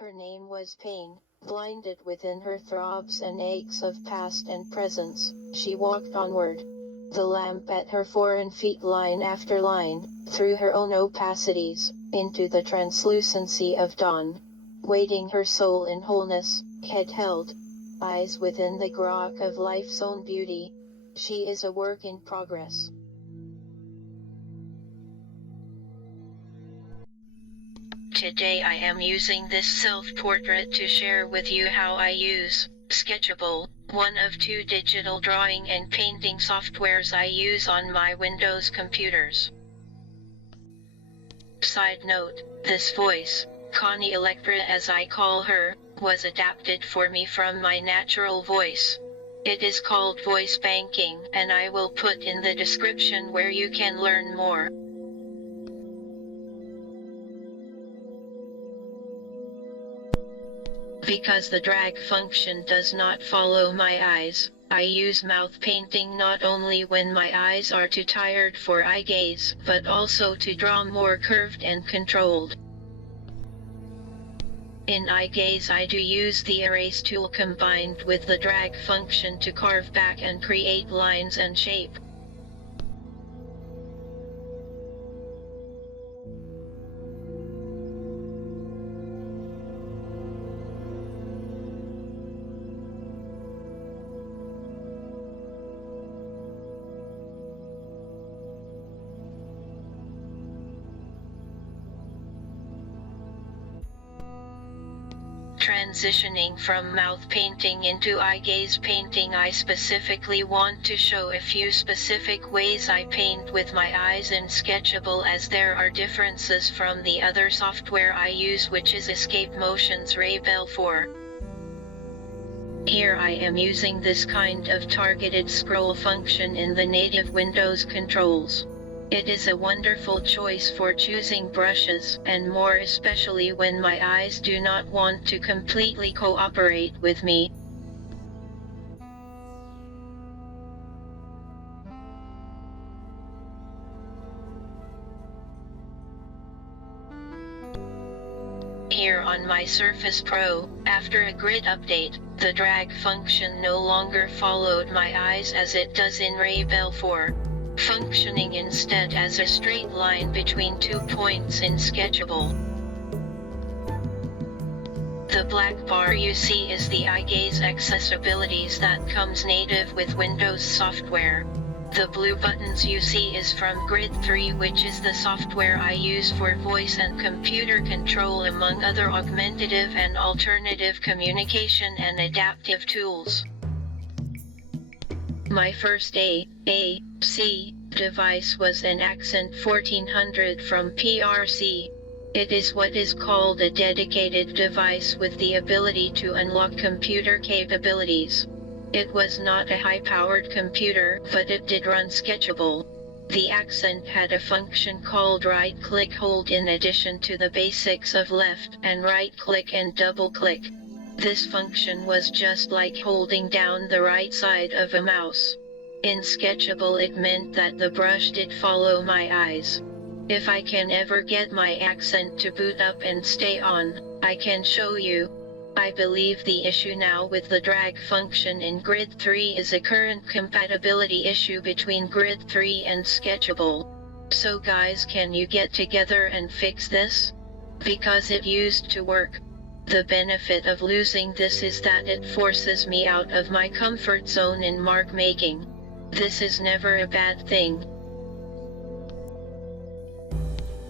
Her name was Pain. Blinded within her throbs and aches of past and presence, she walked onward. The lamp at her foreign feet line after line, through her own opacities, into the translucency of dawn. Waiting her soul in wholeness, head held, eyes within the grok of life's own beauty. She is a work in progress. Today I am using this self-portrait to share with you how I use Sketchable, one of 2 digital drawing and painting softwares I use on my Windows computers. Side note, this voice, Connie Electra as I call her, was adapted for me from my natural voice. It is called voice banking, and I will put in the description where you can learn more. Because the drag function does not follow my eyes, I use mouth painting not only when my eyes are too tired for eye gaze, but also to draw more curved and controlled. In eye gaze I do use the erase tool combined with the drag function to carve back and create lines and shape. Transitioning from mouth painting into eye gaze painting, I specifically want to show a few specific ways I paint with my eyes in Sketchable, as there are differences from the other software I use, which is Escape Motion's Ray Bell 4. Here I am using this kind of targeted scroll function in the native Windows controls. It is a wonderful choice for choosing brushes, and more especially when my eyes do not want to completely cooperate with me. Here on my Surface Pro, after a grid update, the drag function no longer followed my eyes as it does in Ray Bell 4. Functioning instead as a straight line between 2 points in Sketchable. The black bar you see is the eye gaze accessibilities that comes native with Windows software. The blue buttons you see is from Grid 3, which is the software I use for voice and computer control, among other augmentative and alternative communication and adaptive tools. My first a.k.a. device was an Accent 1400 from PRC. It is what is called a dedicated device with the ability to unlock computer capabilities. It was not a high-powered computer, but it did run Sketchable. The Accent had a function called right-click hold in addition to the basics of left and right-click and double-click. This function was just like holding down the right side of a mouse. In Sketchable it meant that the brush did follow my eyes. If I can ever get my Accent to boot up and stay on, I can show you. I believe the issue now with the drag function in Grid 3 is a current compatibility issue between Grid 3 and Sketchable. So guys, can you get together and fix this? Because it used to work. The benefit of losing this is that it forces me out of my comfort zone in mark making. This is never a bad thing.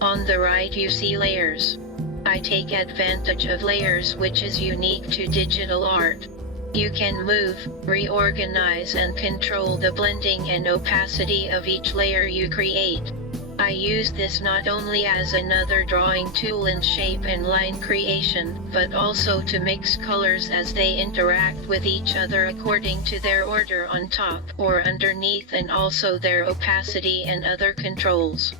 On the right you see layers. I take advantage of layers, which is unique to digital art. You can move, reorganize and control the blending and opacity of each layer you create. I use this not only as another drawing tool in shape and line creation, but also to mix colors as they interact with each other according to their order on top or underneath, and also their opacity and other controls.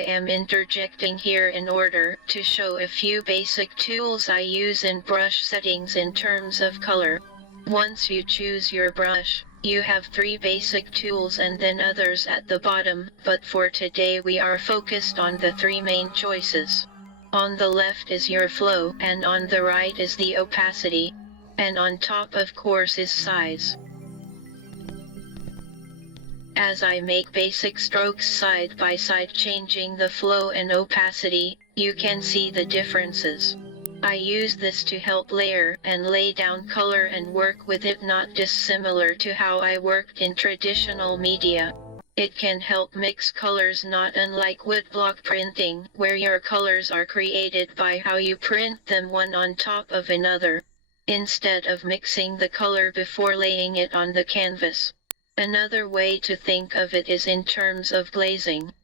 I am interjecting here in order to show a few basic tools I use in brush settings in terms of color. Once you choose your brush, you have 3 basic tools and then others at the bottom, but for today we are focused on the 3 main choices. On the left is your flow, and on the right is the opacity. And on top of course is size. As I make basic strokes side by side changing the flow and opacity, you can see the differences. I use this to help layer and lay down color and work with it not dissimilar to how I worked in traditional media. It can help mix colors not unlike woodblock printing, where your colors are created by how you print them one on top of another, instead of mixing the color before laying it on the canvas. Another way to think of it is in terms of glazing.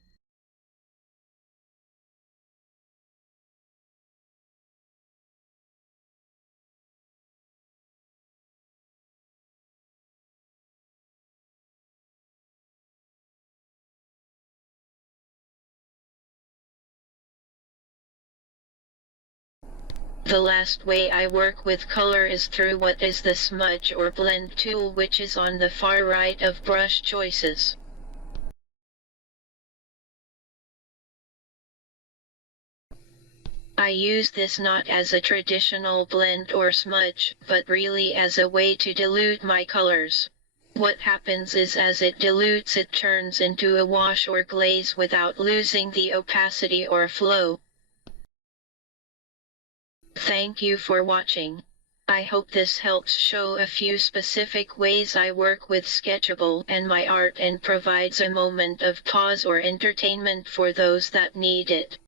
The last way I work with color is through what is the smudge or blend tool, which is on the far right of brush choices. I use this not as a traditional blend or smudge, but really as a way to dilute my colors. What happens is as it dilutes it turns into a wash or glaze without losing the opacity or flow. Thank you for watching. I hope this helps show a few specific ways I work with Sketchable and my art and provides a moment of pause or entertainment for those that need it.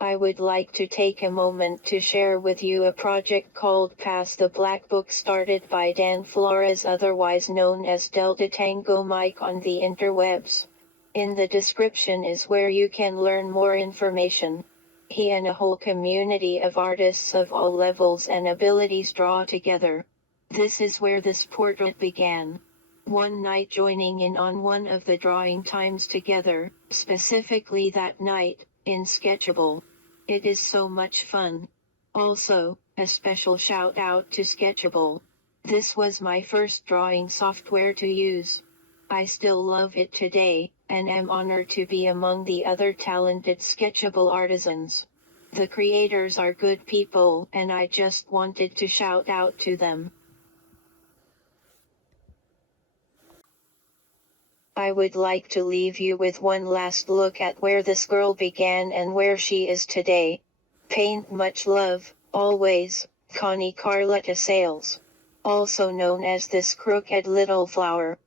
I would like to take a moment to share with you a project called Pass the Blackbook started by Dan Flores, otherwise known as DeltaTangoMike on the interwebs. In the description is where you can learn more information. He and a whole community of artists of all levels and abilities draw together. This is where this portrait began. One night joining in on one of the drawing times together, specifically that night, in Sketchable. It is so much fun. Also, a special shout out to Sketchable. This was my first drawing software to use. I still love it today, and am honored to be among the other talented Sketchable artisans. The creators are good people, and I just wanted to shout out to them. I would like to leave you with one last look at where this girl began and where she is today. Paint much love, always, Connie Carlotta Sales. Also known as this crooked little flower.